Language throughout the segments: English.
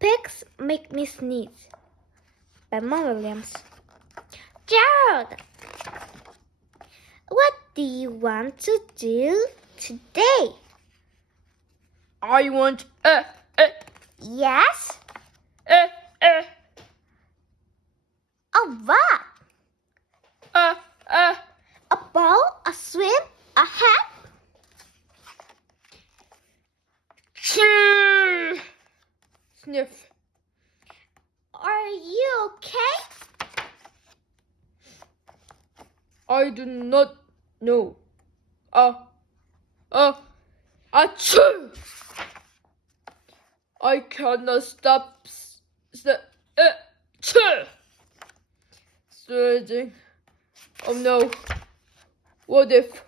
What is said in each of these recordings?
Pigs Make Me Sneeze by Mom Williams. Gerald, what do you want to do today? I want Yes? a A what? A ball? A swim? A hat? Sniff. Are you okay? I do not know. Achoo! I cannot stop sweating. Oh no. What if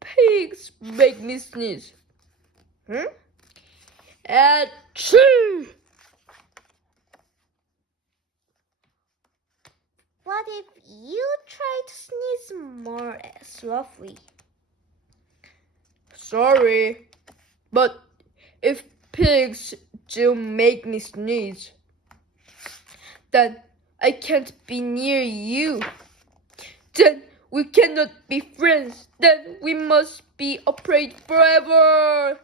pigs make me sneeze? Achoo! What if you try to sneeze more softly? Sorry, but if pigs do make me sneeze, then I can't be near you. Then we cannot be friends. Then we must be apart forever.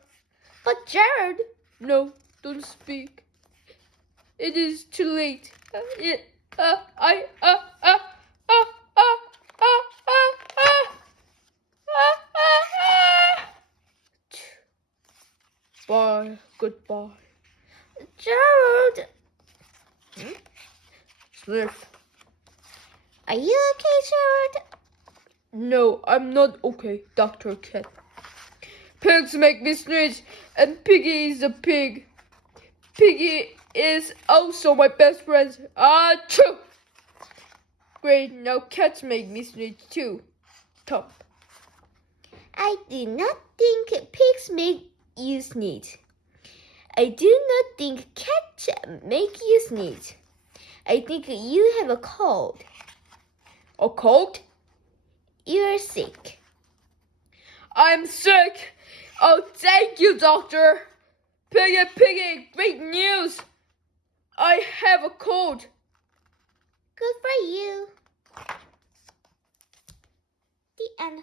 But Gerald, No, don't speak. It is too late. Bye. Goodbye. Gerald, Sniff. are you okay, Gerald? No, I'm not okay, Dr. Cat. Pigs make me sneeze, and Piggy is a pig. Piggy is also my best friend. Achoo! Great, now cats make me sneeze too. Top. I do not think pigs make you sneeze. I do not think cats make you sneeze. I think you have a cold. A cold? You're sick. I'm sick. Oh, thank you, doctor. Piggy, great news. I have a cold. Good for you. The end.